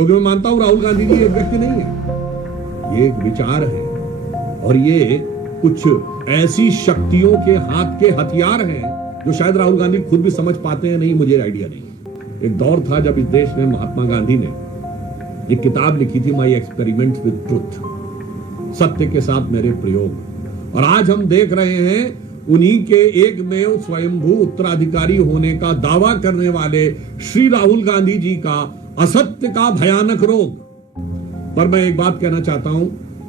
क्योंकि मैं मानता हूं राहुल गांधी जी एक व्यक्ति नहीं है, ये एक विचार है और ये कुछ ऐसी शक्तियों के हाथ के हथियार हैं जो शायद राहुल गांधी खुद भी समझ पाते हैं नहीं, मुझे आइडिया नहीं। एक दौर था जब इस देश में महात्मा गांधी ने एक किताब लिखी थी, माई एक्सपेरिमेंट्स विद ट्रुथ, सत्य के साथ मेरे प्रयोग। और आज हम देख रहे हैं उन्हीं के एकमेव स्वयंभू उत्तराधिकारी होने का दावा करने वाले श्री राहुल गांधी जी का असत्य का भयानक रोग। पर मैं एक बात कहना चाहता हूं,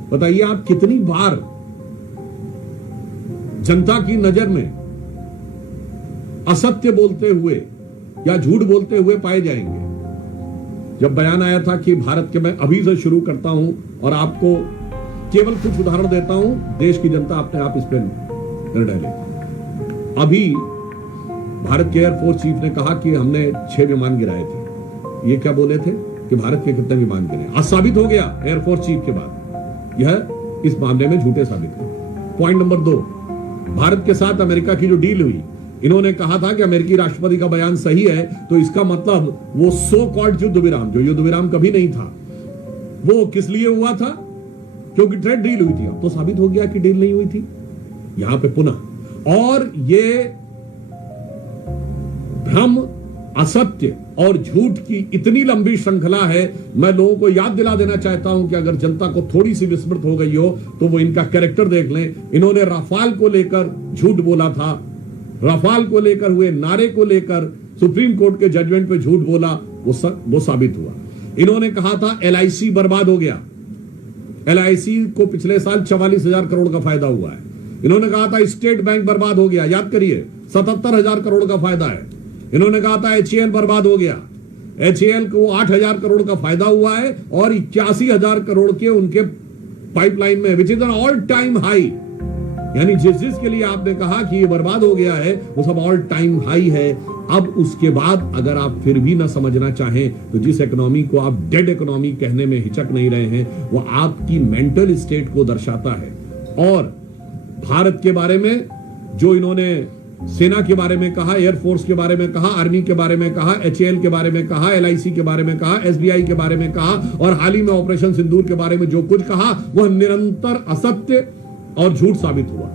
बताइए आप कितनी बार जनता की नजर में असत्य बोलते हुए या झूठ बोलते हुए पाए जाएंगे। जब बयान आया था कि भारत के, मैं अभी से शुरू करता हूं और आपको केवल कुछ उदाहरण देता हूं, देश की जनता अपने आप इस पर निर्णय ले। अभी भारत के एयरफोर्स चीफ ने कहा कि हमने 6 विमान गिराए थे। ये क्या बोले थे कि भारत के कितने विमान गिरे? आज साबित हो गया एयरफोर्स चीफ के बाद यह इस मामले में झूठे साबित हुए। पॉइंट नंबर 2, भारत के साथ अमेरिका की जो डील हुई, इन्होंने कहा था कि अमेरिकी राष्ट्रपति का बयान सही है, तो इसका मतलब वो सो कॉल्ड युद्ध विराम, जो युद्ध विराम कभी नहीं था, वो किस लिए हुआ था? क्योंकि ट्रेड डील हुई थी। अब तो साबित हो गया कि डील नहीं हुई थी। यहां पे पुनः, और ये भ्रम, असत्य और झूठ की इतनी लंबी श्रृंखला है। मैं लोगों को याद दिला देना चाहता हूं कि अगर जनता को थोड़ी सी विस्मृत हो गई हो तो वो इनका कैरेक्टर देख लें। इन्होंने राफाल को लेकर झूठ बोला था, राफाल को लेकर हुए नारे को लेकर सुप्रीम कोर्ट के जजमेंट पे झूठ बोला, वो साबित हुआ। इन्होंने कहा था LIC बर्बाद हो गया, LIC को पिछले साल 44,000 करोड़ का फायदा हुआ है। इन्होंने कहा था स्टेट बैंक बर्बाद हो गया, याद करिए 77,000 करोड़ का फायदा है। इन्होंने कहा था HAL बर्बाद हो गया, HAL को 8,000 करोड़ का फायदा हुआ है और 81,000 करोड़ के उनके पाइपलाइन में, which is an all time high. यानी जिसके लिए आपने कहा कि ये बर्बाद हो गया है, वो सब ऑल टाइम हाई है। अब उसके बाद अगर आप फिर भी ना समझना चाहें तो जिस इकोनॉमी को आप डेड इकोनॉमी कहने में हिचक नहीं रहे हैं, वो आपकी मेंटल स्टेट को दर्शाता है। और भारत के बारे में जो इन्होंने सेना के बारे में कहा, एयरफोर्स के बारे में कहा, आर्मी के बारे में कहा, HAL के बारे में कहा, LIC के बारे में कहा, SBI के बारे में कहा, और हाल ही में ऑपरेशन सिंदूर के बारे में जो कुछ कहा, वह निरंतर असत्य और झूठ साबित हुआ।